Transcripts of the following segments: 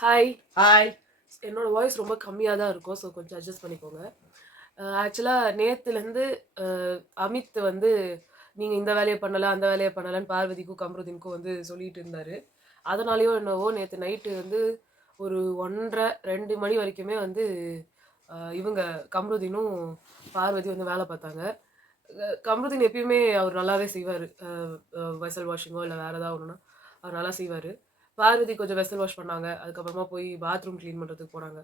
Hi. Hi. என்னோட voice ரொம்ப கம்மியா தான் இருக்கும். ஸோ கொஞ்சம் அட்ஜஸ்ட் பண்ணிக்கோங்க. ஆக்சுவலா நேத்துலேருந்து அ அமித் வந்து, நீங்க இந்த வேலைய பண்ணல, அந்த வேலைய பண்ணலன்னு பார்வதிக்கும், கம்ருதீனுக்கும் வந்து சொல்லிட்டு இருந்தாரு. அதனாலயோ என்னவோ நேத்து நைட்டு வந்து ஒரு 1:30, 2 மணி வரைக்குமே வந்து இவங்க கம்ருதீனும், பார்வதியும் வந்து வேல பார்த்தாங்க. கம்ருதீன் எப்பயுமே அவர் நல்லாவே செய்வாரு. வெசல் வாஷிங்கோ இல்ல வேற ஏதாவது ஒண்ணுன்னா, அவர் நல்லா செய்வாரு. பார்வதி கொஞ்சம் வெசல் வாஷ் பண்ணாங்க. அதுக்கப்புறமா போய் பாத்ரூம் கிளீன் பண்றதுக்கு போனாங்க.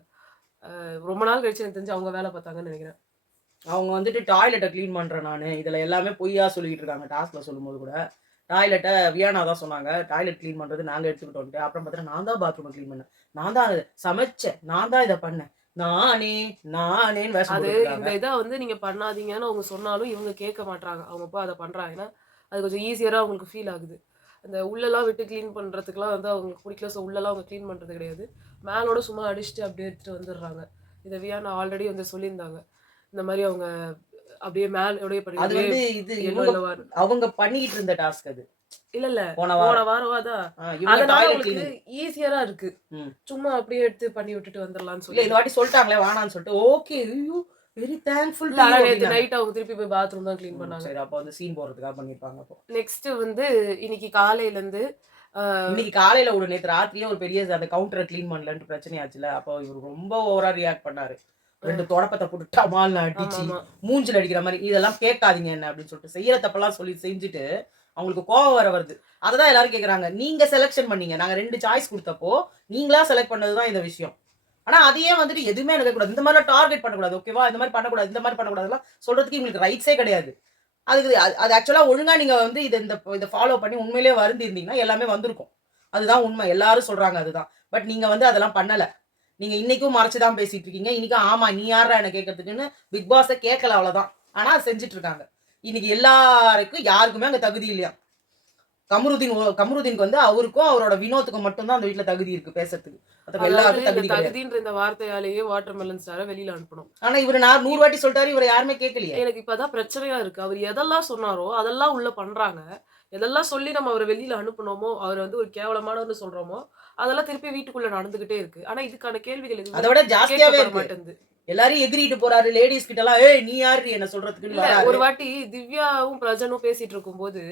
ரொம்ப நாள் கழிச்சு எனக்கு தெரிஞ்சு அவங்க வேல பார்த்தாங்கன்னு நெனைக்கிறேன். அவங்க வந்துட்டு டாய்லெட்ட கிளீன் பண்றேன் நானு. இதுல எல்லாமே பொய்யா சொல்லிக்கிட்டு இருக்காங்க. டாஸ்க்ல சொல்லும்போது கூட. டாய்லெட்ட வியானா தான் சொன்னாங்க. டாய்லெட் கிளீன் பண்றது நாங்க எடுத்துக்கிட்டோன்ட்டு. அப்புறம் பார்த்தா நான் தான் பாத்ரூம கிளீன் பண்ணேன். நான் தான் சமைச்சேன். நான் தான் இத பண்ணேன். நானே, நானேன்னு வேஷம் அது போட்டுட்டு இந்த இருக்காங்க. இத வந்து நீங்க பண்ணாதீங்கன்னு அவங்க சொன்னாலும் இவங்க கேட்க மாட்றாங்க. அவங்க போய் அத பண்றாங்க. ஏன்னா, அது கொஞ்சம் ஈஸியரா அவங்களுக்கு ஃபீல் ஆகுது. அந்த உள்ளலாம் விட்டு கிளீன் பண்றதுக்குலாம் வந்து அவங்களுக்கு பிடிக்கல. ஸோ உள்ளலாம் அவங்க கிளீன் பண்றது கிடையாது. மேலோட சும்மா அடிச்சுட்டு அப்படியே எடுத்துட்டு வந்துடுறாங்க. இத வியானா ஆல்ரெடி வந்து சொல்லியிருந்தாங்க. இந்த மாரி அவங்க அப்படியே மேலோடயே பண்ணி அது அப்படியே வந்து இது எல்லோ இவங்க எல்லோவா அவங்க பண்ணிக்கிட்டு இருந்த டாஸ்க் அது. இல்ல, இல்ல. போன போன வாரம். வாரம் அதான். இவங்க அதனால டாய்லெட் அவங்களுக்கு கிளீனிங். ஈஸியரா இருக்கு. ம். சும்மா அப்படியே எடுத்து பண்ணி விட்டுட்டு வந்துரலாம்ன்னு இல்ல சொல்லி. இந்த வாட்டி சொல்ட்டாங்களே வேணான்னு சொல்லிட்டு, ஓகே. ஐயோ! வெரி தேங்க்ஃபுல் இல்ல டூ ஆனா யூ நேத்து அப்டின்னாங்க. நைட் அவங்க திருப்பி போய் பாத்ரூம் தான் கிளீன் பண்ணாங்க. சரி அப்ப வந்து சீன் போடுறதுக்காக பண்ணியிருப்பாங்க அப்போ. நெக்ஸ்ட் வந்து இன்னைக்கு காலையிலருந்து அ இன்னைக்கு காலையில விடு நேத்து ராத்திரியே ஒரு பெரிய அந்த கவுண்டர கிளீன் பண்ணலன்ட்டு பிரச்சனையாச்சுல. அப்போ இவரு ரொம்ப ஓவரா ரியாக்ட் பண்ணாரு. 2 அ தொடப்பத்த போட்டு டமால்னு அடிச்சு, ஆமாமா. மூஞ்சில அடிக்கிற மாரி, இதெல்லாம் கேட்காதீங்க என்ன அப்படின்னு சொல்லிட்டு. செய்யற தப்பெல்லாம் சொல்லி செஞ்சுட்டு, அவங்களுக்கு கோவம் வேற வருது. அததான் எல்லாரும் கேட்கறாங்க. நீங்க செலக்ஷன் பண்ணீங்க. நாங்க 2 சாய்ஸ் குடுத்தப்போ, நீங்களா செலக்ட் பண்ணது தான் இந்த விஷயம். ஆனா அதையே வந்துட்டு எதுவுமே நடக்கக்கூடாது. இந்த மாரிலாம் டார்கெட் பண்ணக்கூடாது. ஓகேவா? இந்த மாரி பண்ணக்கூடாது, இந்த மாரி பண்ணக்கூடாதுலாம் சொல்றதுக்கு இவங்களுக்கு ரைட்ஸே கிடையாது. அதுக்கு அது ஆக்சுவலா ஒழுங்கா நீங்க வந்து இத ஃபாலோ பண்ணி உண்மையிலேயே வருந்திருந்தீங்கன்னா, எல்லாமே வந்திருக்கும். அதுதான் உண்மை. எல்லாரும் சொல்றாங்க அதுதான். பட் நீங்க வந்து அதெல்லாம் பண்ணல. நீங்க இன்னைக்கும் மறைச்சு தான் பேசிட்டு இருக்கீங்க. இன்னைக்கும் ஆமா நீ யார்றா என்ன கேட்கறதுக்குன்னு பிக் பாஸ கேட்கல அவ்வளவுதான். ஆனா செஞ்சுட்டு இருக்காங்க. இன்னைக்கு எல்லாருக்கும் யாருக்குமே அங்க தகுதி இல்லையாம். கமருதீனுக்கு வந்து அவருக்கும் அவரோட வினோத்துக்கும் மட்டும் தான் அந்த வீட்ல தகுதி இருக்கு பேசுறதுக்கு. மத்தவங்க அதாவது எல்லாருக்கும் இந்த தகுதி கிடையாது. தகுதின்ற இந்த வார்த்தையாலேயே வாட்டர்மெலன் ஸ்டார வெளியில அனுப்பணும். ஆனா இவரு நான் 100 வாட்டி சொல்லிட்டாரு. இவர யாருமே கேட்கலையே. எனக்கு இப்ப அதான் பிரச்சனையா இருக்கு. அவர் எதெல்லாம் சொன்னாரோ, அதெல்லாம் உள்ள பண்றாங்க. எதெல்லாம் சொல்லி நம்ம அவர வெளியில அனுப்புனோமோ, அவர வந்து ஒரு கேவலமானவர்ன்னு சொல்றோமோ, அதெல்லாம் திருப்பி வீட்டுக்குள்ள நடந்துகிட்டே இருக்கு. ஆனா இதுக்கான கேள்விகள் அத எதுவுமே விட ஜாஸ்தியாவே கேட்கப்பட இருக்கு. மாட்டேன்து. எல்லாரும் எகிறிட்டு போறாரு. லேடீஸ் கிட்டலாம், "ஏய் நீ யார்றீ என்ன சொல்றதுக்குன்னு" இல்ல வராரு. ஒரு வாட்டி திவ்யாவும், பிரஜனும் பேசிட்டு இருக்கும்போது,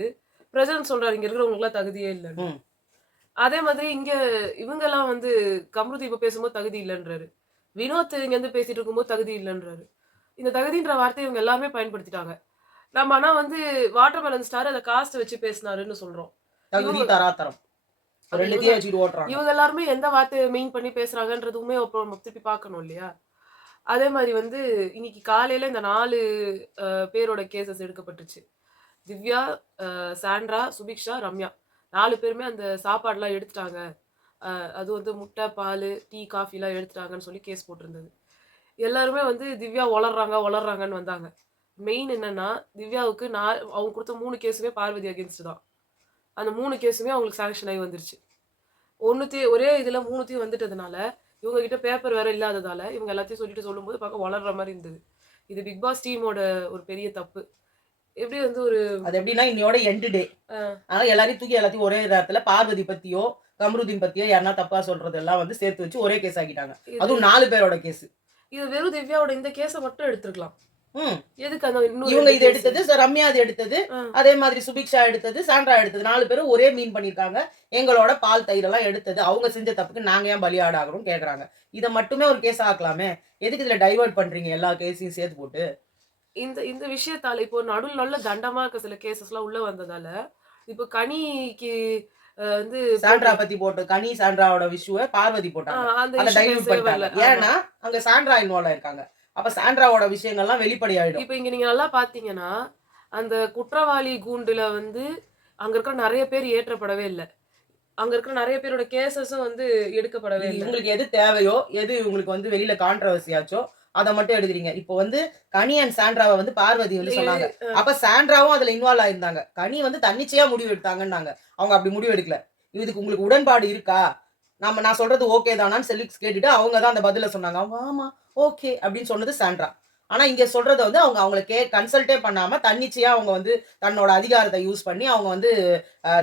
பிரஜன் சொல்றாரு, "இங்க இருக்கிறவங்களுக்குலாம் தகுதியே இல்லன்னு." ம். அதே மாதிரி இங்க இவங்கலாம் வந்து கம்ருதீப் இப்ப பேசும்போது தகுதி இல்லன்றாரு. வினோத் இங்கருந்து பேசிட்டு இருக்கும்போது தகுதி இல்லன்றாரு. இந்த தகுதின்ற வார்த்தைய இவங்க எல்லாருமே பயன்படுத்திட்டாங்க. நம்ம ஆனா வந்து வாட்டர்மெலன் ஸ்டார் அத காஸ்ட் வச்சு பேசினாருன்னு சொல்றோம். தகுதி, இவங்க தராதரம். அப்ப இவங்க 2த்தையும் வச்சுக்கிட்டு ஓட்டுறாங்க. இவங்க எல்லாருமே எந்த வார்த்தைய மெயின் பண்ணி பேசுறாங்கன்றதுமே அப்ப நம்ம திருப்பி பார்க்கணும் இல்லையா? அதே மாரி வந்து இன்னைக்கு காலையில இந்த 4 பேரோட கேஸஸ் எடுக்கப்பட்டுச்சு. திவ்யா, சாண்ட்ரா, சுபிக்ஷா, ரம்யா. 4 பேருமே அந்த சாப்பாடுலாம் எடுத்துட்டாங்க. அது வந்து முட்டை, பாலு, டீ, காஃபிலாம் எடுத்துட்டாங்கன்னு சொல்லி கேஸ் போட்டிருந்தது. எல்லாருமே வந்து திவ்யா ஒளர்றாங்கன்னு வந்தாங்க. மெயின் என்னன்னா, திவ்யாவுக்கு அவங்க குடுத்த 3 கேஸுமே பார்வதி அகைன்ஸ்ட் தான். அந்த 3 கேஸுமே அவங்களுக்கு சாங்ஷன் ஆயி வந்துருச்சு. ஒரே இதுல 3த்தையும் வந்துட்டதுனால, இவங்க கிட்ட பேப்பர் வேற இல்லாததால, இவங்க எல்லாத்தையும் சொல்லிட்டு சொல்லும்போது பார்க்க ஒளர்ற மாரி இருந்தது. இது பிக் பாஸ் டீமோட ஒரு பெரிய தப்பு. எப்படி வந்து ஒரு அது எப்படின்னா இன்னையோட எண்ட் டே. அ அதனால எல்லாரையும் தூக்கி எல்லாத்தையும் ஒரே நேரத்துல பார்வதி பத்தியோ, கமருதீன் பத்தியோ யாருனா தப்பா சொல்றதெல்லாம் வந்து சேர்த்து வச்சு ஒரே கேஸ் ஆக்கிட்டாங்க. இது அதுவும் 4 பேரோட கேஸ். இது வெறும் திவ்யாவோட இந்த கேஸ மட்டும் எடுத்துருக்கலாம். ம். எதுக்கு அந்த இன்னும் இவங்க 2 இது கேஸு? எடுத்தது, ரம்யா இது எடுத்தது, ஆ. அதே மாதிரி சுபிக்ஷா எடுத்தது, சாண்ட்ரா எடுத்தது. 4 பேரும் ஒரே மீன் பண்ணியிருக்காங்க. எங்களோட பால், தயிரெல்லாம் எடுத்தது. அவங்க செஞ்ச தப்புக்கு நாங்க ஏன் பலியாடு ஆகணும்னு கேட்கறாங்க. இத மட்டுமே ஒரு கேஸா ஆக்கலாமே. எதுக்கு இதுல டைவர்ட் பண்றீங்க எல்லா கேஸையும் சேர்த்து போட்டு? இந்த இந்த விஷயத்தால இப்போ நடுவுல நல்ல தண்டமா இருக்க சில கேஸஸ்லாம் உள்ள வந்ததால, இப்போ கனிக்கு வந்து சாண்ட்ரா பத்தி போட்டு கனி சாண்ட்ராவோட இஷ்யூவ பார்வதி போட்டாங்க. அந்த அத இஷ்யூ டைல்யூட் பேசவே பண்ணிட்டாங்க. வரல. ஆமா. ஏன்னா, அங்க சாண்ட்ரா இன்வால்வ் ஆயிருக்காங்க. அப்ப சாண்ட்ராவோட விஷயங்கள்லாம் வெளிப்படையாயிடும். இப்ப இங்க நீங்க நல்லா பார்த்தீங்கன்னா, அந்த குற்றவாளி கூண்டுல வந்து அங்க இருக்கிற நெறைய பேர் ஏற்றப்படவே இல்ல. அங்க இருக்கிற நெறைய பேரோட கேஸஸும் வந்து எடுக்கப்படவே இது இல்ல. இவங்களுக்கு எது தேவையோ, எது இவங்களுக்கு வந்து வெளியில கான்ட்ரோவர்சி ஆச்சோ, அத மட்டும் எடுக்குறீங்க. இப்போ வந்து கனி அண்ட் சாண்ட்ராவ வந்து பார்வதி இல்ல வந்து இது சொன்னாங்க. அப்ப சாண்ட்ராவும் அதுல இன்வால்வ் ஆயிருந்தாங்க. கனி வந்து தன்னிச்சையா முடிவு எடுத்தாங்கன்னாங்க. அவங்க அப்படி முடிவு எடுக்கல. இதுக்கு உங்களுக்கு உடன்பாடு இருக்கா? நான் சொல்றது ஓகே தானான்னு சொல்லி கேட்டுட்டு அவங்க தான் அந்த பதில சொன்னாங்க. அவங்க ஆமா, ஓகே அப்படின்னு சொன்னது சாண்ட்ரா. ஆனா இங்க சொல்றத வந்து அவங்க அவங்கள கன்சல்ட்டே பண்ணாம தன்னிச்சையா அவங்க வந்து தன்னோட அதிகாரத்த யூஸ் பண்ணி அவங்க வந்து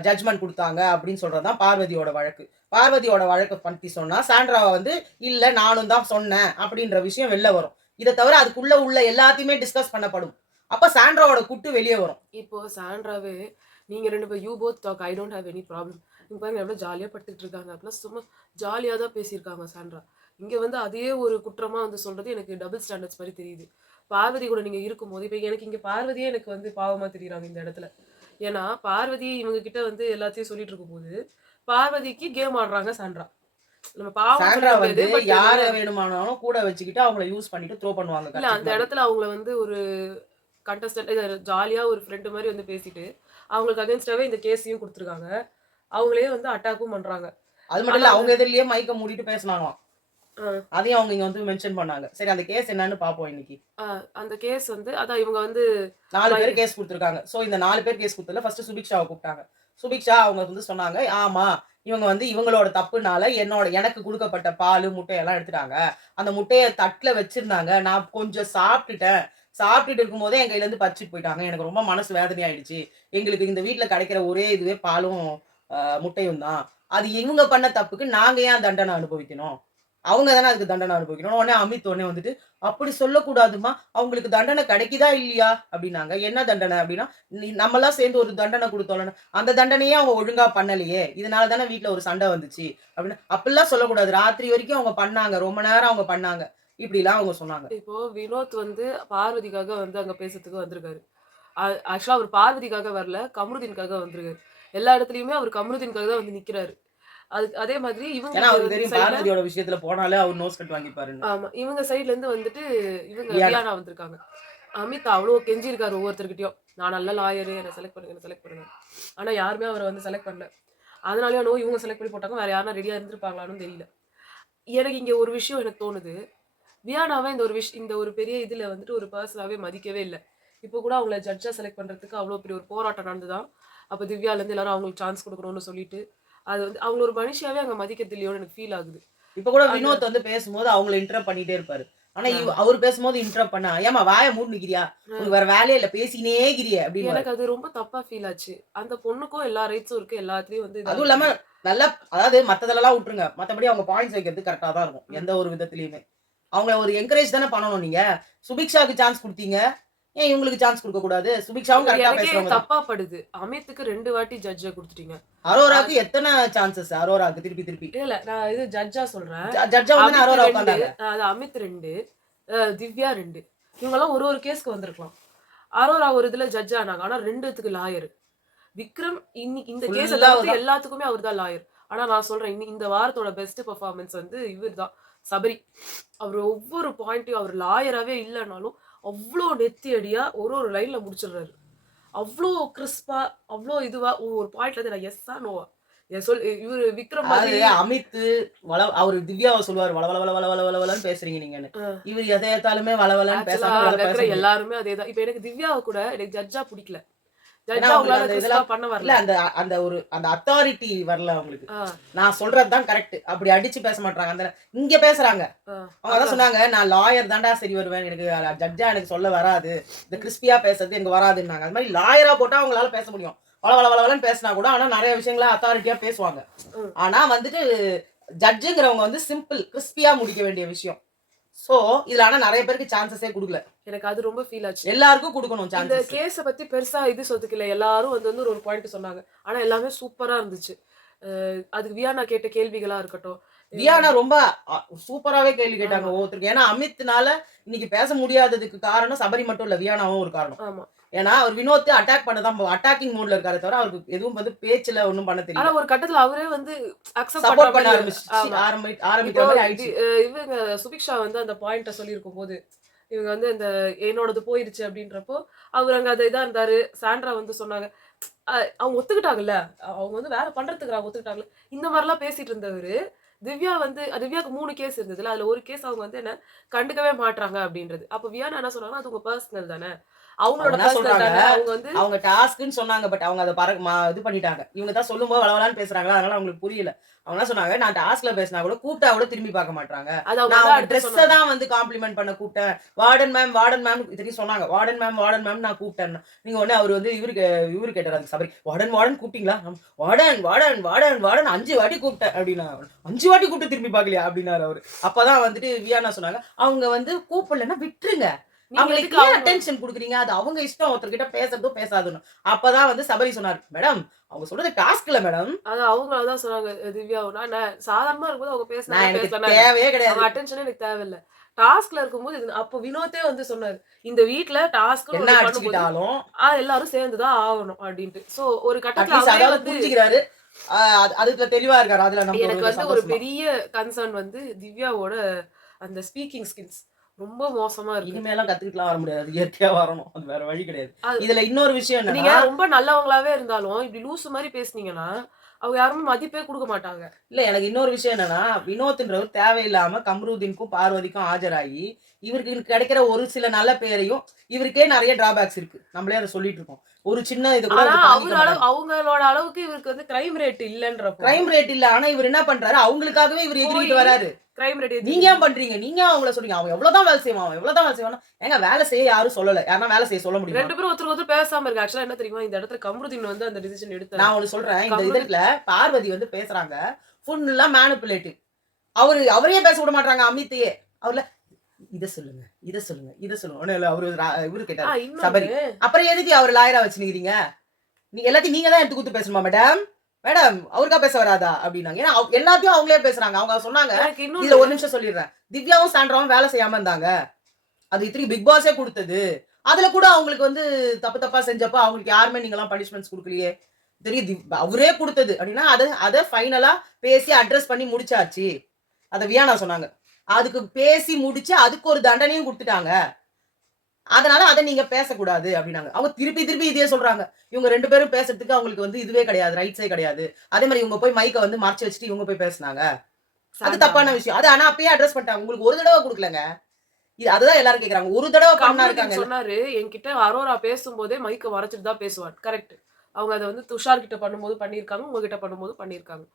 ஜட்ஜ்மென்ட் குடுத்தாங்க அப்படின்னு சொல்றது தான் பார்வதியோட வழக்கு. பார்வதியோட வழக்கை பத்தி சொன்னா சாண்ட்ராவை வந்து இல்ல நானும் தான் சொன்னேன் அப்படின்ற விஷயம் வெளில வரும். இதை தவிர அதுக்குள்ள உள்ள எல்லாத்தையுமே டிஸ்கஸ் பண்ணப்படும். அப்ப சாண்ட்ராவோட குட்டு வெளியே வரும். இப்போ சாண்ட்ராவே நீங்க 2 பேர் you both talk, I don't have any problem. இங்க பாருங்க எவ்வளவு ஜாலியா படுத்துட்டு இருக்காங்க. ப்ளஸ் சும்மா ஜாலியா தான் பேசியிருக்காங்க சாண்ட்ரா. இங்க வந்து அதே ஒரு குற்றமா வந்து சொல்றது எனக்கு டபுள் ஸ்டாண்டர்ட்ஸ் மாதிரி தெரியுது. பார்வதி கூட நீங்க இருக்கும்போது இப்ப எனக்கு இங்க பார்வதியே எனக்கு வந்து பாவமா தெரியுறாங்க இந்த இடத்துல. ஏன்னா பார்வதி இவங்க கிட்ட வந்து எல்லாத்தையும் சொல்லிட்டு இருக்கும்போது பார்வதிக்கு கேம் ஆடுறாங்க சாண்ட்ரா. நம்ம பாவம் சாண்ட்ரா சொல்ல வந்து முடியாது. பட் யார வேணுமானாலும் கூட வச்சுக்கிட்டு அவங்கள யூஸ் பண்ணிட்டு த்ரோ பண்ணுவாங்க. இல்ல அந்த இடத்துல அவங்கள வந்து ஒரு கண்டஸ்டன்ட் ஜாலியா ஒரு ஃப்ரெண்டு மாதிரி வந்து பேசிட்டு அவங்களுக்கு அகைன்ஸ்டாவே இந்த கேஸையும் கொடுத்துருக்காங்க. அவங்களே வந்து அட்டாக்கும் பண்றாங்க. அது மட்டும் இல்ல அவங்க எதிரிலேயே மைக்க மூடிட்டு பேசினாங்களாம். ஆ. அதையும் அவங்க இங்க வந்து மென்ஷன் பண்ணாங்க. சரி அந்த கேஸ் என்னன்னு பாப்போம் இன்னைக்கு. அந்த கேஸ் வந்து அதான் இவங்க வந்து 4 பேர் கேஸ் கொடுத்துருக்காங்க. சோ இந்த 4 பேர் கேஸ் கொடுத்ததுல ஃபர்ஸ்ட் சுபிக்ஷாவை கூப்பிட்டாங்க. சுபிக்ஷா அவங்க வந்து சொன்னாங்க, ஆமா இவங்க வந்து இவங்களோட தப்புனால எனக்கு கொடுக்கப்பட்ட பால் முட்டையெல்லாம் எடுத்துட்டாங்க. அந்த முட்டையை தட்டுல வச்சிருந்தாங்க. நான் கொஞ்சம் சாப்பிட்டுட்டேன். சாப்பிட்டுட்டு இருக்கும்போதே என் கையில இருந்து பறிச்சுட்டு போயிட்டாங்க. எனக்கு ரொம்ப மனசு வேதனை ஆயிடுச்சு. எங்களுக்கு இந்த வீட்டுல கிடைக்கிற ஒரே இதுவே பாலும் முட்டையும் தான். அது இவங்க பண்ண தப்புக்கு நாங்க ஏன் தண்டனை அனுபவிக்கணும்? அவங்க தானே அதுக்கு தண்டனை அனுபவிக்கணும். உடனே அமித் உடனே வந்துட்டு அப்படி சொல்லக்கூடாதுமா, அவங்களுக்கு தண்டனை கிடைக்குதா இல்லையா அப்படின்னாங்க. என்ன தண்டனை அப்படின்னா நம்மலாம் சேர்ந்து ஒரு தண்டனை கொடுத்தோம்ல, அந்த தண்டனையே அவங்க ஒழுங்கா பண்ணலையே, இதனால தானே வீட்டுல ஒரு சண்டை வந்துச்சு அப்படின்னு. அப்படிலாம் சொல்லக்கூடாது. ராத்திரி வரைக்கும் அவங்க பண்ணாங்க, ரொம்ப நேரம் அவங்க பண்ணாங்க, இப்படிலாம் அவங்க சொன்னாங்க. இப்போ வினோத் வந்து பார்வதிக்காக வந்து அங்க பேசுறதுக்கு வந்திருக்காரு. ஆக்சுவலா அவர் பார்வதிக்காக வரல, கமருதீனுக்காக வந்திருக்காரு. எல்லா இடத்துலயுமே அவர் கமருதீனுக்காக தான் வந்து நிக்கிறாரு. அதே மாதிரி இவங்க ஏன்னா அவருக்கு தெரியும் பார்வதியோட விஷயத்துல போனாலே அவர் நோஸ் கட் வாங்கிப்பாருன்னு. ஆமா இவங்க சைடுல இருந்து வந்துட்டு இவங்க வியானா வந்திருக்காங்க. அமித் அவ்வளோ கெஞ்சி இருக்காரு ஒவ்வொருத்தர்கிட்டயும். நான் நல்ல லாயரு, என்ன செலக்ட் பண்ணுங்க, என்ன செலக்ட் பண்ணுங்க. ஆனா யாருமே அவரை வந்து செலக்ட் பண்ணல. அதனாலயோ இவங்க செலக்ட் பண்ணி போட்டாங்க. வேற யாரும் ரெடியா இருந்திருப்பாங்களான்னு தெரியல. எனக்கு இங்க ஒரு விஷயம் எனக்கு தோணுது. வியானாவை இந்த ஒரு பெரிய இதுல வந்துட்டு ஒரு பர்சனாவே மதிக்கவே இல்லை. இப்போ கூட அவங்கள ஜட்ஜா செலக்ட் பண்றதுக்கு அவ்வளோ பெரிய ஒரு போராட்டம் நடந்துதான். அப்ப திவ்யால இருந்து எல்லாரும் அவங்களுக்கு சான்ஸ் கொடுக்கணும்னு சொல்லிட்டு அது வந்து அவங்க ஒரு மனுஷியாவே அங்க மதிக்கிறது இல்லையோன்னு எனக்கு ஃபீல் ஆகுது. இப்ப கூட வினோத் வந்து பேசும்போது அவங்கள இன்டரப்ட் பண்ணிட்டே இருப்பாரு. ஆனா அவர் பேசும்போது இன்டரப்ட் பண்ணா, ஏமா வாயை மூடி நிக்கிறியா, உனக்கு வேற வேலையே இல்ல, பேசினே கிறிய அப்படின்னு. எனக்கு அது ரொம்ப தப்பா ஃபீல் ஆச்சு. அந்த பொண்ணுக்கும் எல்லா ரைட்ஸும் இருக்கு, எல்லாத்துலயும் வந்து அதுவும் இல்லாம நல்லா, அதாவது மத்ததெல்லாம் விட்டுருங்க, மத்தபடி அவங்க பாயிண்ட்ஸ் வைக்கிறது கரெக்டா தான் இருக்கும் எந்த ஒரு விதத்திலயுமே. அவங்க ஒரு என்கரேஜ் தானே பண்ணணும். நீங்க சுபிக்ஷாக்கு சான்ஸ் கொடுத்தீங்க, ஏன் இவங்களுக்கு சான்ஸ் கொடுக்க கூடாது? சுபிக்ஷாவும் கரெக்டா பேசுறாங்க. தப்பா படுது. அமித்துக்கு 2 வாட்டி ஜட்ஜா கொடுத்துட்டீங்க. அரோராக்கு எத்தனை சான்சஸ்? அரோராக்கு திருப்பி இல்ல நான் இது ஜட்ஜா சொல்றேன். ஜட்ஜா வந்து அரோரா உட்கார்ந்தாங்க. அது அமித் 2, திவ்யா 2. இவங்க எல்லாம் ஒரு கேஸ்க்கு வந்திருக்கலாம். அரோரா ஒரு இதுல ஜட்ஜ் ஆனாங்க. ஆனா 2த்துக்கு லாயர். விக்ரம் இன்னைக்கு இந்த கேஸ் எல்லாத்துக்குமே அவர் தான் லாயர். ஆனா நான் சொல்றேன் இன்னைக்கு இந்த வாரத்தோட பெஸ்ட் பெர்ஃபார்மன்ஸ் வந்து இவர் தான், சபரி. அவர் ஒவ்வொரு பாயிண்ட்டையும் அவர் லாயராகவே இல்லைனாலும் அவ்வளோ நெத்தி அடியா ஒரு லைன்ல முடிச்சிடுறாரு. அவ்வளோ கிறிஸ்பா, அவ்வளோ இதுவா ஒரு பாயிண்ட்ல இருந்து நான் எஸ்ஸா நோவா இவரு விக்ரம் அமித் அவரு திவ்யாவை சொல்லுவாரு வள வள வள வள வள வளன்னு பேசுறீங்க நீங்கன்னு. இவர் எதையத்தாலுமே வள வளன்னு பேசுறாங்க. எல்லாருமே அதேதான். இப்ப எனக்கு திவ்யாவை கூட எனக்கு ஜட்ஜா பிடிக்கல. அந்த அத்தாரிட்டி வரல அவங்களுக்கு. நான் சொல்றதுதான் கரெக்ட், அப்படி அடிச்சு பேச மாட்டாங்க. அந்த இங்க பேசுறாங்க. அவங்க தான் சொன்னாங்க, நான் லாயர் தாண்டா சரி வருவேன், எனக்கு ஜட்ஜா எனக்கு சொல்ல வராது, இந்த கிறிஸ்பியா பேசுறது எனக்கு வராதுன்னாங்க. அது மாதிரி லாயரா போட்டா அவங்களால பேச முடியும். வளவளவளன்னு பேசினா கூட, ஆனா நிறைய விஷயங்கள அத்தாரிட்டியா பேசுவாங்க. ஆனா வந்துட்டு ஜட்ஜுங்கிறவங்க வந்து சிம்பிள் கிறிஸ்பியா முடிக்க வேண்டிய விஷயம். சோ இதுல ஆனா நிறைய பேருக்கு சான்சஸே கொடுக்கல. எனக்கு அது ரொம்ப ஃபீல் ஆச்சு. எல்லாருக்கும் கொடுக்கணும் சான்ஸ். இந்த கேஸ பத்தி பெருசா இது சொல்றதுக்கு இல்ல, எல்லாரும் வந்து ஒரு பாயிண்ட் சொன்னாங்க. ஆனா எல்லாமே சூப்பரா இருந்துச்சு. அதுக்கு வியானா கேட்ட கேள்விகளா இருக்கட்டும், வியானா ரொம்ப சூப்பராவே கேள்வி கேட்டாங்க ஒவ்வொருத்தருக்கு. ஏன்னா அமித்னால இன்னைக்கு பேச முடியாததுக்கு காரணம் சபரி மட்டும் இல்ல, வியானாவும் ஒரு காரணம். ஆமா. ஏன்னா அவர் வினோத் அட்டாக் பண்ணதான் அட்டாக்கிங் மோட்ல இருக்காரு தவிர அவருக்கு எதுவும் வந்து பேச்சுல ஒண்ணும் பண்ண தெரியல. ஆனா ஒரு கட்டத்துல அவரே வந்து சப்போர்ட் பண்ண ஆரம்பிக்கிற மாதிரி ஆயிடுச்சு. இவங்க சுபிக்ஷா வந்து அந்த பாயிண்ட சொல்லியிருக்கும் போது இவங்க வந்து இந்த என்னோடது போயிருச்சு அப்படின்றப்போ அவர் அங்க அதை இதா இருந்தாரு. சாண்ட்ரா வந்து சொன்னாங்க, அவங்க ஒத்துக்கிட்டாங்கல்ல, அவங்க வந்து வேலை பண்றதுக்கு ஒத்துக்கிட்டாங்கல்ல, இந்த மாதிரிலாம் பேசிட்டு இருந்தவரு. திவ்யாவுக்கு 3 கேஸ் இருந்ததுல அதுல ஒரு கேஸ் அவங்க வந்து என்ன கண்டுக்கவே மாட்டாங்க அப்படின்றது. அப்ப வியானா என்ன சொன்னாங்கன்னா, அது உங்க பர்சனல் தானே, அவங்களோட என்ன பர்சனல் சொல்றாங்க, தானே அவங்க வந்து அவங்க டாஸ்க்ன்னு சொன்னாங்க. பட் அவங்க அத இது பண்ணிட்டாங்க. இவங்க தான் சொல்லும்போது வளவலான்னு பேசுறாங்களா, அதனால அவங்களுக்கு புரியல. அவங்க என்ன சொன்னாங்க, நான் டாஸ்க்ல பேசினா கூட கூப்பிட்டா கூட திரும்பி பார்க்க மாட்றாங்க. அது அவங்க நான் அதான் அவங்க அடுத்து ட்ரெஸ்ஸ சொன்னாங்க. தான் வந்து காம்ப்ளிமெண்ட் பண்ண கூப்பிட்டேன். வார்டன் மேம், வார்டன் மேம் இத்தனைக்கும் சொன்னாங்க. வார்டன் மேம், வார்டன் மேம் நான் கூப்பிட்டேன். நீங்க உடனே அவரு வந்து இவரு கேட்டாரு அந்த சபரி. வார்டன் வார்டன் கூப்பிட்டீங்களா? வார்டன் வார்டன் வார்டன் வார்டன் 5 வாட்டி கூப்பிட்டேன் அப்படின்னா. 5 வாட்டி கூப்பிட்டு திரும்பி பார்க்கலையா அப்படின்னாரு அவரு. அப்பதான் வந்துட்டு வியானா சொன்னாங்க, அவங்க வந்து கூப்பிடலன்னா விட்டுருங்க. நீங்க அவங்களுக்கு எதுக்கு ஏன் அவங்க அட்டென்ஷன் குடுக்குறீங்க? அது அவங்க இஷ்டம். ஒருத்தர்கிட்ட பேசுறதோ பேசாதோன்னு. அப்பதான் வந்து சபரி சொன்னாரு, மேடம் அவங்க சொல்றது டாஸ்க் இல்ல மேடம். அதான் அவங்க அதான் சொன்னாங்க திவ்யாவுனா, நான் சாதாரணமா இருக்கும்போது அவங்க நான் பேசினாங்க எனக்கு பேசலனாங்க. தேவையே கிடையாது. அவங்க அட்டென்ஷனே எனக்கு தேவையில்ல. டாஸ்க்ல இருக்கும்போது அப்போ வினோத்தே வந்து சொன்னாரு. இந்த வீட்ல டாஸ்க்ன்னு என்ன ஒண்ணு பண்ணும்போது, அடிச்சுக்கிட்டாலும் எல்லாரும் சேர்ந்து தான் ஆகணும் அப்டின்ட்டு. சோ ஒரு கட்டத்துல அட்லீஸ்ட் அவரே அதாவது வந்து புரிஞ்சுக்கிறாரு. அதுல தெளிவா இருக்காரு. அதுல நமக்கு எனக்கு ஒரு வந்து ஒரு சந்தோஷம் தான். பெரிய கன்சர்ன் வந்து திவ்யாவோட அந்த ஸ்பீக்கிங் ஸ்கில்ஸ் ரொம்ப மோசமா இருக்கு. இனிமேலாம் கத்துக்கிட்டுலாம் வர முடியாது. அது இயற்கையா வரணும். அது வேற வழி கிடையாது. அது இதுல இன்னொரு விஷயம் நீங்க என்னன்னா, ரொம்ப நல்லவங்களாவே இருந்தாலும், இப்டி லூசு மாரி பேசுனீங்கன்னா, அவங்க யாருமே மதிப்பே குடுக்க மாட்டாங்க. இல்ல எனக்கு இன்னொரு விஷயம் என்னன்னா, வினோத்ன்றவர் தேவையில்லாம கம்ருதீனுக்கும், பார்வதிக்கும் ஆஜராகி, இவருக்கு கிடைக்கிற ஒரு சில நல்ல பேரையும் இவருக்கே நெறைய டிராபேக்ஸ் இருக்கு. நம்மளே அத சொல்லிட்டு இருக்கோம். ஒரு சின்ன இது கூட ஆனா இவரு தாங்கிக்க மாட்டாரு. அவங்களோட அளவுக்கு இவருக்கு வந்து கிரைம் ரேட் இல்லன்றப்போ, கிரைம் ரேட் இல்ல. ஆனா இவரு என்ன பண்றாரு, அவங்களுக்காகவே இவரு போயி எகிறிட்டு வராரு. கிரைம் ரேட் நீங்க ஏன் பண்றீங்க? நீங்க ஏன் அவங்கள சொல்றீங்க? அவன் எவ்வளவுதான் வேலை செய்வான், அவன் எவ்வளவுதான் வேலை செய்வான்னா, ஏங்க வேலை செய்ய யாரும் சொல்லல. யாருன்னா வேலை செய்ய சொல்ல முடியுமா? 2 பேரும் ஒருத்தருக்கு ஒருத்தர் பேசாம இருக்கு. ஆக்சுவலா என்ன தெரியுமா? இந்த இடத்துல கம்ருதீன் வந்து அந்த டிசிஷன் எடுத்தாரு. நான் ஒண்ணு சொல்றேன். இந்த கம்ருதீன் இதுல பார்வதி வந்து பேசுறாங்க. ஃபுல்லா மேனிபுலேட்டிவ். அவரையே பேச விட மாட்றாங்க அமித்தையே. அவர்ல இத சொல்லுங்க, இத சொல்லுங்க, இத சொல்லுங்க. ஒண்ணும் இல்ல இவரு கேட்டாரு. சபரி. இன்னொன்னு அப்புறம் எதுக்கு அவர லாயரா வச்சுனுக்கிறீங்க? எல்லாத்தையும் நீங்க தான் எடுத்து குடுத்து பேசணுமா மேடம்? மேடம் அவருக்கா பேச வராதா? அப்டின்னாங்க. ஏன்னா எல்லாத்தையும் அவங்களே பேசுறாங்க. அவங்க சொன்னாங்க. எனக்கு இதுல இன்னொன்னு ஒரு நிமிஷம் சொல்லிடுறேன். திவ்யாவும் சாண்ட்ராவும் வேலை செய்யாம இருந்தாங்க. அது இத்தனைக்கும் பிக் பாஸே குடுத்தது. அதுல கூட அவங்களுக்கு வந்து தப்பு தப்பா செஞ்சப்ப அவங்களுக்கு யாருமே நீங்கலாம் பனிஷ்மென்ட்ஸ் குடுக்கலையே. தெரியும் அவரே குடுத்தது அப்டின்னா அத ஃபைனலா பேசி அட்ரஸ் பண்ணி முடிச்சாச்சு. அத வியானா சொன்னாங்க. அதுக்கு பேசி முடிச்சு அதுக்கு ஒரு தண்டனையும் குடுத்துட்டாங்க. அதனால அத நீங்க பேசக்கூடாது அப்டின்னாங்க. அவங்க திருப்பி திருப்பி இதையே சொல்றாங்க. இவங்க 2 பேரும் பேசுறதுக்கு அவங்களுக்கு வந்து இதுவே கிடையாது. ரைட்ஸே கிடையாது. அதே மாரி இவங்க போய் மைக்க வந்து மறைச்சு வச்சுட்டு இவங்க போய் பேசுனாங்க. அது சாண்ட்ராவா? தப்பான விஷயம். அது ஆனா அப்பயே அட்ரஸ் பண்ணிட்டாங்க. உங்களுக்கு ஒரு தடவ குடுக்கலங்க. அதுதான் எல்லாரும் கேக்குறாங்க. ஒரு தடவ பண்ணா கம்ருதீன் இருக்காங்கல்ல. சொன்னாரு, என்கிட்ட அரோரா பேசும்போதே மைக்க மறைச்சுட்டு தான் பேசுவார். கரெக்ட். அவங்க அத வந்து துஷார் கிட்ட பண்ணும்போது பண்ணியிருக்காங்க. உங்ககிட்ட பண்ணும்போது பண்ணியிருக்காங்க.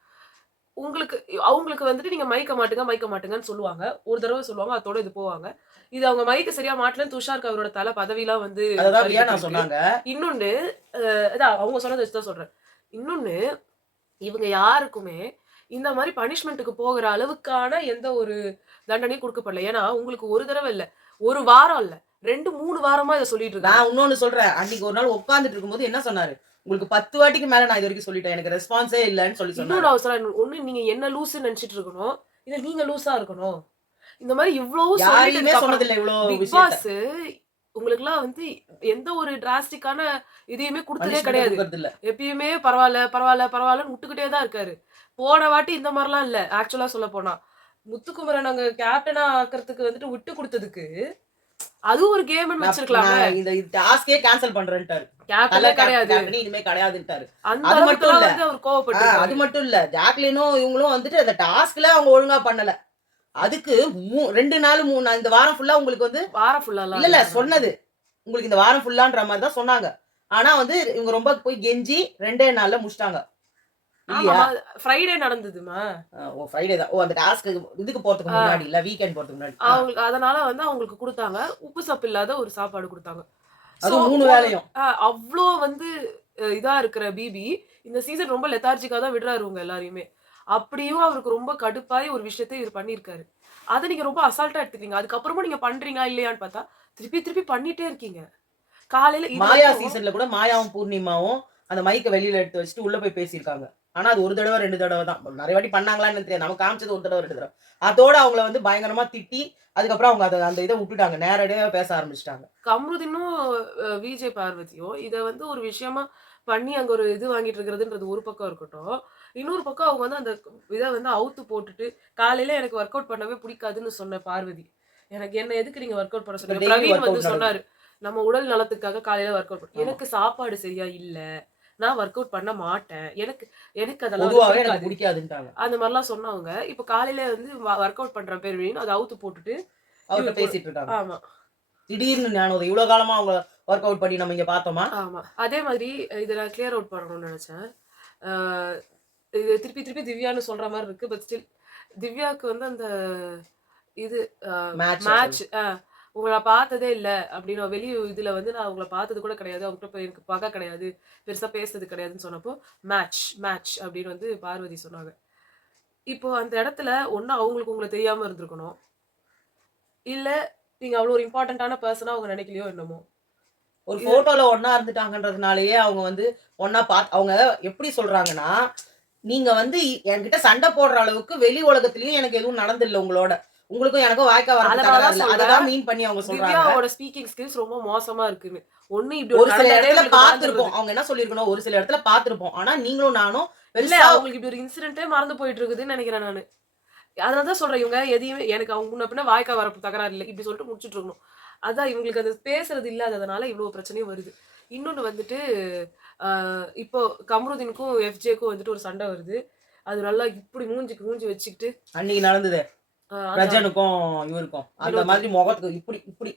உங்களுக்கு அவங்களுக்கு வந்துட்டு நீங்க மைக்க மாட்டுங்க, மைக்க மாட்டுங்கன்னு சொல்லுவாங்க. ஒரு தடவ சொல்லுவாங்க. அதோட இது போவாங்க. இது அவங்க மைக்க சரியா மாட்டலன்னு துஷாருக்கு அவரோட தல பதவிலாம் வந்து அததான் வியானா பறிக்கப்பட்டிருக்கு. சொன்னாங்க. இன்னொன்னு அதான் அவங்க சொன்னத வச்சு தான் சொல்றேன். இன்னொன்னு இவங்க யாருக்குமே இந்த மாரி பனிஷ்மென்ட்க்கு போகுற அளவுக்கான எந்த ஒரு தண்டனையும் குடுக்கப்படல. ஏன்னா, உங்களுக்கு ஒரு தடவ இல்ல. 1 வாரம் இல்ல. 2, 3 வாரமா இத சொல்லிட்டு இருக்காங்க. நான் இன்னொன்னு சொல்றேன். அன்னைக்கு ஒரு நாள் உட்கார்ந்துட்டு இருக்கும்போது என்ன சொன்னாரு? உங்களுக்கு 10 வாட்டிக்கு மேல நான் இதுவரைக்கும் சொல்லிட்டேன். எனக்கு ரெஸ்பான்ஸே இல்லன்னு சொல்லி சொன்னாரு. இன்னொன்னு அவசரம் ஒண்ணு நீங்க என்ன லூசுன்னு நெனச்சுட்டு இருக்கணும். இல்ல நீங்க லூசா இருக்கணும். இந்த மாரி இவ்ளோ யாரையுமே சொல்லிட்டதுக்கு அப்புறம் சொன்னதில்ல இவ்ளோ பிக் விஷயத்த. பாஸ் உங்களுக்குலாம் வந்து எந்த ஒரு டிராஸ்டிக்கான இதையுமே குடுத்ததே பனிஷ்மென்ட்டே கிடையாது. குடுக்கறது இல்ல. எப்பயுமே பரவால்ல, பரவால்ல, பரவால்லன்னு விட்டுக்கிட்டே தான் இருக்காரு. போன வாட்டி இந்த மாரிலாம் இல்ல. ஆக்சுவலா சொல்லப்போனா. முத்துக்குமரன் அங்க கேப்டனா ஆக்குறதுக்கு வந்துட்டு விட்டு குடுத்ததுக்கு, அதுவும் ஒரு கேம்ன்னு வச்சிருக்கலாம்ல. நான் இந்த டாஸ்க்கே கேன்சல் பண்றேன்ட்டாரு. கேப்டனே கிடையாது. கேப்டனே இனிமே கிடையாதுன்ட்டாரு. அந்த அது மட்டும் அளவுக்குலாம் இல்ல. வந்து அவர் அது கோவப்பட்டுருக்காரு. மட்டும் இல்ல. ஜாக்லினும் இவங்களும் வந்துட்டு அந்த டாஸ்க்ல அவங்க ஒழுங்கா பண்ணல. அதுக்கு 2 நாள் 3 நாள் இந்த வாரம் ஃபுல்லா உங்களுக்கு வந்து வாரம் ஃபுல்லாலாம் இல்ல இல்ல. சொன்னது. உங்களுக்கு இந்த வாரம் ஃபுல்லான்ற மாரி தான் சொன்னாங்க. ஆனா வந்து இவங்க ரொம்ப போய் கெஞ்சி 2டே நாள்ல முடிச்சுட்டாங்க. இல்லையா? ஆமாமா. ஃப்ரைடே நடந்ததுமா. ஃப்ரைடே தான். அந்த டாஸ்க்கு இதுக்கு போறதுக்கு ஆ. முன்னாடி இல்ல. வீக்கெண்ட் போறதுக்கு முன்னாடி. அவங்களுக்கு அதனால வந்து அவங்களுக்கு குடுத்தாங்க. உப்பு சப்பு இல்லாத ஒரு சாப்பாடு குடுத்தாங்க. சோ அதுவும் 3 ஒரு வேளையும். அவ்ளோ வந்து இதா இருக்கிற பிபி, இந்த சீசன் ரொம்ப லெதார்ஜிக்கா தான் விடுறாரு உங்க எல்லாரையுமே. அப்படியும் அவருக்கு ரொம்ப கடுப்பாயி ஒரு விஷயத்த இவரு பண்ணியிருக்காரு. அத நீங்க ரொம்ப அசால்ட்டா எடுத்துக்கிறீங்க. அதுக்கப்புறமும் நீங்க பண்றீங்களா இல்லையான்னு பார்த்தா, திருப்பி திருப்பி பண்ணிட்டே இருக்கீங்க. காலையில மாயா இதுவரைக்கும் சீசன்ல கூட மாயாவும், பூர்ணிமாவும் அந்த மைக்க வெளியில எடுத்து வச்சுட்டு உள்ள போய் பேசியிருக்காங்க. ஆனா அது 1 தடவ 2 தடவ தான். நெறைய வாட்டி பண்ணாங்களான்னு தெரியாது. நமக்கு காமிச்சது 1 தடவ 2 தடவ. அதோட அவங்கள வந்து பயங்கரமா திட்டி, அதுக்கப்புறம் அவங்க அந்த இத விட்டுட்டாங்க. நேரடியா பேச ஆரம்பிச்சுட்டாங்க. கம்ருதீனும் விஜய் பார்வதியும் இத வந்து ஒரு விஷயமா பண்ணி அங்க ஒரு இது வாங்கிட்டு இருக்கிறதுன்றது ஒரு பக்கம் இருக்கட்டும். இன்னொரு பக்கம் அவங்க வந்து அந்த இத வந்து அவுத்து போட்டுட்டு, காலையில எனக்கு வொர்க் அவுட் பண்ணவே பிடிக்காதுன்னு சொன்ன பார்வதி. என்ன எதுக்கு நீங்க வொர்க் அவுட் பண்ண இப்ப சொன்னீங்க? டெய்லி பிரவீன் ஒர்க் வந்து அவுட் நடக்குது. சொன்னாரு. நம்ம உடல் நலத்துக்காக காலையில வொர்க் அவுட் ஆமா. எனக்கு சாப்பாடு சரியா இல்ல. நான் வொர்க் அவுட் பண்ண மாட்டேன். எனக்கு எனக்கு அதெல்லாம் வந்து பொதுவாவே எனக்கு பிடிக்காது. புடிக்காதுன்ட்டாங்க. அந்த மாரிலாம் சொன்னவங்க, இப்ப காலையில வந்து வொர்க் அவுட் பண்றேன் பேர் அத அவுத்து போட்டுட்டு அவர்ட்ட இவரு கூட பேசிட்டு இருக்காங்க. ஆமா. திடீர்னு ஞானோதயம். இவ்வளவு காலமா அவங்க ஒர்க் அவுட் பண்ணி நம்ம இங்க பார்த்தோமா? ஆமா. அதே மாதிரி இத நான் கிளியர் அவுட் பண்ணணும்னு நெனச்சேன். ஆ இது திருப்பி திருப்பி திவ்யான்னு சொல்ற மாரி இருக்கு. பட் ஸ்டில் திவ்யாவுக்கு வந்து அந்த இது மேட்ச் மேட்ச் உங்கள நான் பார்த்ததே இல்ல அப்படின்னு வெளி இதுல வந்து நான் உங்கள பார்த்தது கூட கிடையாது. அவங்ககிட்ட போய் எனக்கு பகை கிடையாது. பெருசா பேசுனது கிடையாதுன்னு சொன்னப்போ, மேட்ச் மேட்ச் அப்படின்னு வந்து பார்வதி சொன்னாங்க. இப்போ அந்த இடத்துல ஒண்ணு அவங்களுக்கு உங்கள தெரியாம இருந்திருக்கணும். இல்ல நீங்க அவ்வளோ ஒரு இம்பார்ட்டன்ட்டான பெர்சனா அவங்க நினைக்கலையோ என்னமோ. ஒரு இது போட்டோல ஒண்ணா இருந்துட்டாங்கன்றதுனாலயே அவங்க வந்து ஒண்ணா அவங்க எப்படி சொல்றாங்கன்னா, நீங்க வந்து என்கிட்ட சண்டை போடுற அளவுக்கு வெளி உலகத்திலயும் எனக்கு எதுவும் நடந்தில்ல உங்களோட. உங்களுக்கும் எனக்கும் வாய்க்கா வரது அதனால தகராறு தான் இல்ல. சொல்றேன். அததான் மீன் பண்ணி அவங்க சொல்றாங்க. திவ்யாவோட ஸ்பீக்கிங் ஸ்கில்ஸ் ரொம்ப மோசமா இருக்குன்னு. ஒண்ணு இப்படி ஒரு ஒரு சில நடந்ததே இடத்துல உங்களுக்கு பார்த்திருப்போம். மறந்துருது. அவங்க என்ன சொல்லியிருக்கணும், ஒரு சில இடத்துல பார்த்திருப்போம். ஆனா நீங்களும் நானும் இல்ல பெருசா அவங்களுக்கு இப்படி ஒரு இன்சிடென்ட்டே மறந்து போயிட்டு இருக்குதுன்னு நினைக்கிறேன் நானு. அதனால தான் சொல்றேன். இவங்க எதையுமே எனக்கு அவங்க முன்ன பின்ன வாய்க்கா வரப்பு தகராறு இல்ல. இப்படி சொல்லிட்டு முடிச்சுட்டு இருக்கணும். அதான் இவங்களுக்கு அது பேசுறது இல்லாததுனால இவ்ளோ பிரச்சனையும் வருது. இன்னொன்னு வந்துட்டு, அ இப்போ கம்ருதீனுக்கும், எஃப்ஜேக்கும் வந்துட்டு ஒரு சண்டை வருது. அது நல்லா இப்படி மூஞ்சிக்கு மூஞ்சி வச்சுக்கிட்டு, அன்னைக்கு நடந்தது. அந்த பிரஜனுக்கும் இவருக்கும். அந்த வினோத் மாதிரி முகத்துக்கு இப்படி இப்படி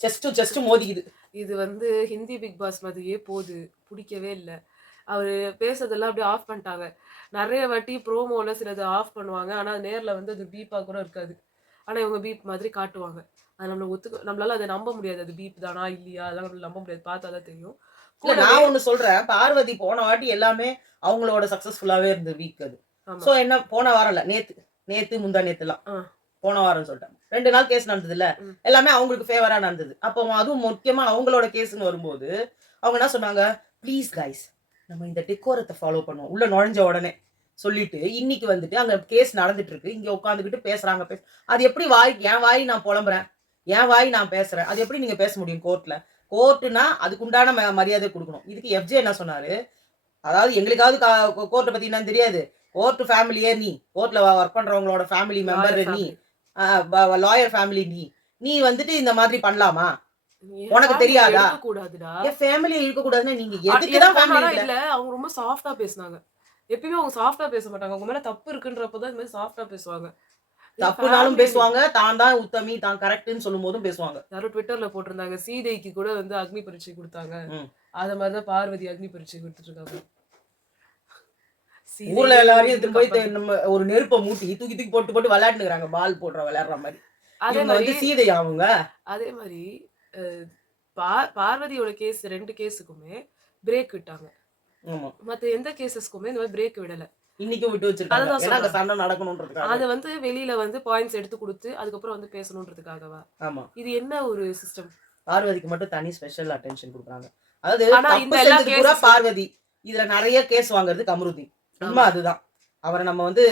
செஸ்ட் டு செஸ்ட் மோதிக்குது. இது வந்து ஹிந்தி பிக் பாஸ் மாதிரியே போது. புடிக்கவே இல்ல. அவரு பேசுறதெல்லாம் அப்படியே ஆஃப் பண்ணிட்டாங்க. நெறைய வாட்டி ப்ரோமோல சிலது ஆஃப் பண்ணுவாங்க. ஆனா நேர்ல வந்து அது பீப்பா கூட இருக்காது. ஆனா இவங்க பீப் மாதிரி காட்டுவாங்க. அது நம்மளால அத நம்ப முடியாது. அது பீப் தானா? இல்லையா? அதெல்லாம் நம்மளால நம்ப முடியாது. பார்த்தா தான் தெரியும். இல்ல கூடவே நான் ஒண்ணு சொல்றேன். பார்வதி போன வாட்டி எல்லாமே அவங்களோட சக்சஸ்ஃபுல்லாவே இருந்தது வீக் அது. ஆமா. சோ என்ன போன வாரம் இல்ல. நேத்து நேத்து முந்தா நேத்துலாம். ஆ. போன வாரம் சொல்லிட்டேன். 2 நாள் கேஸ் நடந்ததுல்ல. ம். எல்லாமே அவங்களுக்கு ஃபேவரா நடந்தது. அப்போ அதுவும் முக்கியமா அவங்களோட கேஸ்ன்னு வரும்போது, அவங்க என்ன சொன்னாங்க, "ப்ளீஸ் கைஸ் நம்ம இந்த டெக்கோரத்த ஃபாலோ பண்ணுவோம்." உள்ள நுழைஞ்ச உடனே சொல்லிட்டு, இன்னைக்கு வந்துட்டு அங்க கேஸ் நடந்துட்டு இருக்கு. இங்க உட்கார்ந்துகிட்டு பேசுறாங்க. அது எப்படி என் வாய் நான் புலம்புறேன். என் வாய் நான் பேசுறேன். அது எப்படி நீங்க பேச முடியும் கோர்ட்ல? கோர்ட்னா அதுக்கு உண்டான மரியாதை குடுக்கணும். இதுக்கு எஃப்ஜே என்ன சொன்னாரு, அதாவது எங்களுக்காவது கோர்ட்ட பத்தி என்னன்னு தெரியாது. கோர்ட் ஃபேமிலியே நீ. கோர்ட்ல வொர்க் பண்றவங்களோட ஃபேமிலி மெம்பர் லாயர் நீ. ஃபேமிலி. லாயர் ஃபேமிலி நீ. நீ வந்துட்டு இந்த மாதிரி பண்ணலாமா? என் உனக்கு ஃபேமிலிய தெரியாதா? எடுக்கக்கூடாதுடா. என் ஃபேமிலிய இழுக்கக்கூடாதுன்னா நீங்க எதுக்கு எனக்கு தான் ஃபேமிலி ஆனா இழுக்குற? இல்ல. அவங்க ரொம்ப சாஃப்ட்டா பேசுனாங்க. எப்பயுமே அவங்க சாஃப்ட்டா பேச மாட்டாங்க. அவங்க மேல தப்பு இருக்குன்றப்ப தான் இந்த மாரி சாஃப்ட்டா பேசுவாங்க. என் தப்புனாலும் ஃபேமிலிய நீ பேசுவாங்க. தான் தான் உத்தமி, தான் கரெக்ட்ன்னு சொல்லும்போதும் பேசுவாங்க. யாரோ ட்விட்டர்ல போட்டிருந்தாங்க. சீதைக்கு கூட வந்து அக்னி பரீட்சை குடுத்தாங்க. ம். அத மாரி தான் பார்வதி அக்னி பரீட்சை குடுத்துட்டு இருக்காங்க. ஊர்ல சீதையே எல்லாரையும் வந்து எடுத்துட்டு போய் காப்பாத்து. நம்ம ஒரு நெருப்ப மூட்டி தூக்கி தூக்கி போட்டு போட்டு விளையாண்டுக்கிறாங்க. பால் போடுற விளையாடுற மாரி. அதே இவங்க மாரி வந்து சீதையா அவங்க? அதே மாரி அ பார்வதியோட கேஸ் 2 கேஸுக்குமே பிரேக் விட்டாங்க. ஆமா. மத்த எந்த கேஸஸ்க்குமே இந்த மாரி பிரேக் விடல. இன்னைக்கும் விட்டு வச்சிருக்காங்க. அததான் ஏன்னா அங்க சொல்றேன். சண்டை நடக்கணும்ன்றதுக்காக. அத வந்து வெளியில வந்து பாயிண்ட்ஸ் எடுத்து குடுத்து, அதுக்கப்புறம் வந்து பேசணுன்றதுக்காகவா? ஆமா. இது என்ன ஒரு சிஸ்டம்? பார்வதிக்கு மட்டும் தனி ஸ்பெஷல் அட்டென்ஷன் குடுக்குறாங்க. அதாவது ஆனா இந்த தப்பு எல்லா செஞ்சது பூரா கேஸஸும் பார்வதி. இதுல நெறைய கேஸ் வாங்குறது கமருதீன். உண்ம ஆமா. அதுதான். அவர நம்ம வந்து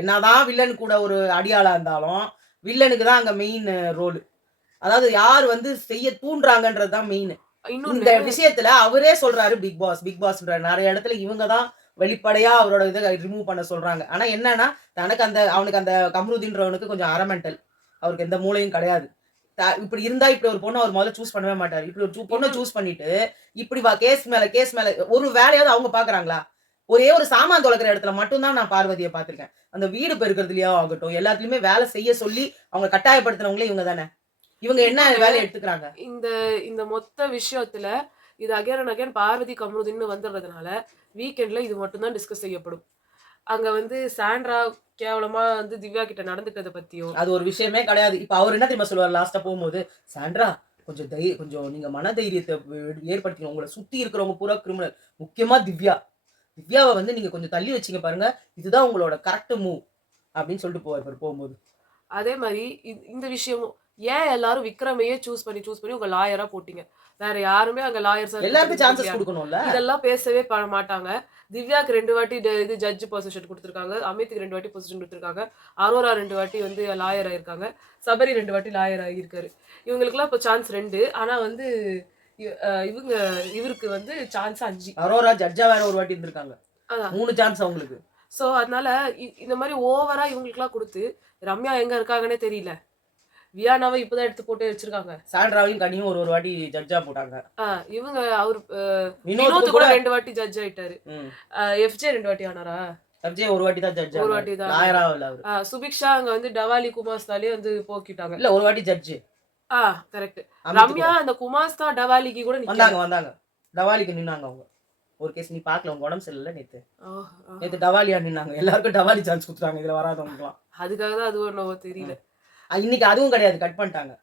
என்னதான் வில்லன் கூட ஒரு அடியாளா இருந்தாலும், வில்லனுக்கு தான் அங்க மெயின் ரோல். அதாவது யார் வந்து செய்ய தூண்டுறாங்கன்றது தான் மெயின். இன்னொன்னு இந்த விஷயத்துல அவரே சொல்றாரு பிக் பாஸ், பிக் பாஸ்ன்ற நெறைய இடத்துல இவங்க தான் வெளிப்படையா அவரோட இத ரிமூவ் பண்ண சொல்றாங்க. ஆனா என்னன்னா, அவனுக்கு அந்த கம்ருதீன்றவனுக்கு கொஞ்சம் அரமெண்டல். அவருக்கு எந்த மூளையும் கிடையாது. இப்படி இருந்தா இப்படி ஒரு பொண்ண அவர் முதல்ல சூஸ் பண்ணவே மாட்டாரு. இப்படி ஒரு பொண்ண இன்னொன்னு சூஸ் பண்ணிட்டு, இப்படி கேஸ் மேல கேஸ் மேல ஒரு வேலையாவது அவங்க பார்க்குறாங்களா? ஒரே ஒரு சாமான் தொலைக்கிற இடத்துல மட்டும் தான் நான் பார்வதிய பார்த்துருக்கேன். அந்த வீடு பெருக்குறதுலயா ஆகட்டும், எல்லாத்துலயுமே வேலை செய்ய சொல்லி அவங்க கட்டாயப்படுத்துனவங்களே இவங்க தானே. இவங்க என்ன இன்னொன்னு வேலைய எடுத்துக்கிறாங்க? இந்த இந்த மொத்த விஷயத்துல இது அகைன் அண்ட் அகைன் பார்வதி கமருதீன்னு வந்துடுறதுனால, வீக்கெண்ட்ல இது மட்டும் தான் டிஸ்கஸ் செய்யப்படும். அங்க வந்து சாண்ட்ரா கேவலமா வந்து திவ்யா கிட்ட நடந்துக்கிறத பத்தியோ, அது ஒரு விஷயமே கிடையாது. இப்ப அவரு என்ன தெரியுமா சொல்லுவாரு லாஸ்ட்டா போம்போது, "சாண்ட்ரா கொஞ்சம் நீங்க மனதைரியத்த ஏற்படுத்திக்கணும். உங்கள சுத்தி இருக்கிறவங்க பூரா கிரிமினல். முக்கியமா திவ்யா. திவ்யாவ வந்து நீங்க கொஞ்சம் தள்ளி வச்சீங்க பாருங்க. இதுதான் உங்களோட கரெக்ட் மூவ்." அப்படின்னு சொல்லிட்டு போவாரு பாரு போம்போது. அதே மாரி இந்த விஷயமும் ஏன் எல்லாரும் விக்ரமையே சூஸ் பண்ணி உங்க லாயரா போட்டீங்க? வேற யாருமே அங்க லாயர்ஸா எல்லாருக்கும் இருக்கிறதுக்கு சான்சஸ் இல்லையா? குடுக்கணும்ல. இதெல்லாம் பேசவே மாட்டாங்க. திவ்யாக்கு 2 வாட்டி இது ஜட்ஜ் பொசிஷன் குடுத்துருக்காங்க. அமித்துக்கு 2 வாட்டி பொசிஷன் குடுத்துருக்காங்க. அரோரா 2 வாட்டி வந்து லாயர் ஆயிருக்காங்க. சபரி 2 வாட்டி லாயர் ஆகியிருக்காரு. இவங்களுக்கெல்லாம் இப்போ சான்ஸ் 2. ஆனா வந்து இ அ இவங்க இவருக்கு வந்து சான்ஸ் 5. அரோரா ஜட்ஜா வேற ஒரு வாட்டி இருந்திருக்காங்க. அதான். 3 சான்ஸ் அவங்களுக்கு. ஸோ அதனால இந்த மாரி ஓவரா இவங்களுக்கெல்லாம் குடுத்து, ரம்யா எங்க இருக்காங்கன்னே தெரியல. வியானாவ இப்ப தான் எடுத்து போட்டு வச்சிருக்காங்க. சாண்ட்ராவையும் கனியும் ஒரு ஒரு வாட்டி ஜட்ஜா போட்டாங்க. ஆ இவங்க அவரு வினோத்துக்கு வினோத் கூட கூட 2 வாட்டி ஜட்ஜ் ஆயிட்டாரு. ம். எஃப்ஜே 2 வாட்டி ஆனாரா? எஃப்ஜே ஒரு வாட்டி தான் ஜட்ஜ் ஒரு ஆனாரு. வாட்டி தான் ஆனாரு. லாயரா இல்ல அவரு. சுபிக்ஷா அங்க வந்து டவாலி குமாஸ்தாலே வந்து போக்கிட்டாங்க. இல்ல ஒரு வாட்டி ஜட்ஜ். கரெக்ட். அமித் ரம்யா அந்த குமாஸ்தா டவாலிக்கு கூட நிக்கல. வந்தாங்க டவாலிக்கு நின்னாங்க அவங்க ஒரு கேஸ் நீ பார்க்கல உங்க உடம்பு சரியில்லை நேத்து ஓஹ், ஆஹ். நேத்து டவாலியா நின்னாங்க எல்லாருக்கும் டவாலி சான்ஸ் கொடுத்துறாங்க இதுல வராதவங்கலாம் அதுக்காக தான் அது ஒன்றும் தெரியல. இன்னைக்கு அதுவும் கிடையாது கட் பண்ணிட்டாங்க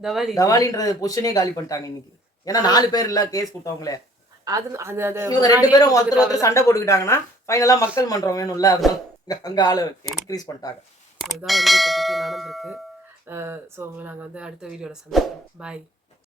டவாலி டவாலின்றது பொசிஷனே காலி பண்ணிட்டாங்க இன்னைக்கு ஏன்னா 4 பேர் இல்ல கேஸ் கொடுத்தவங்களே அது அது அது இவங்க 2 முன்னாடியே பேரும் ஒருத்தர் கொடுத்துருக்காங்கல்ல. சண்டை போட்டுக்கிட்டாங்கன்னா ஃபைனலா மக்கள் மன்றம் வேணும்ல அதனால அங்க ஆளு இன்க்ரீஸ் பண்ணிட்டாங்க இதுதான் வந்து இப்போதைக்கு நடந்திருக்கு. ஸோ நாங்கள் வந்து அடுத்த வீடியோவில் சந்திப்போம். பாய்.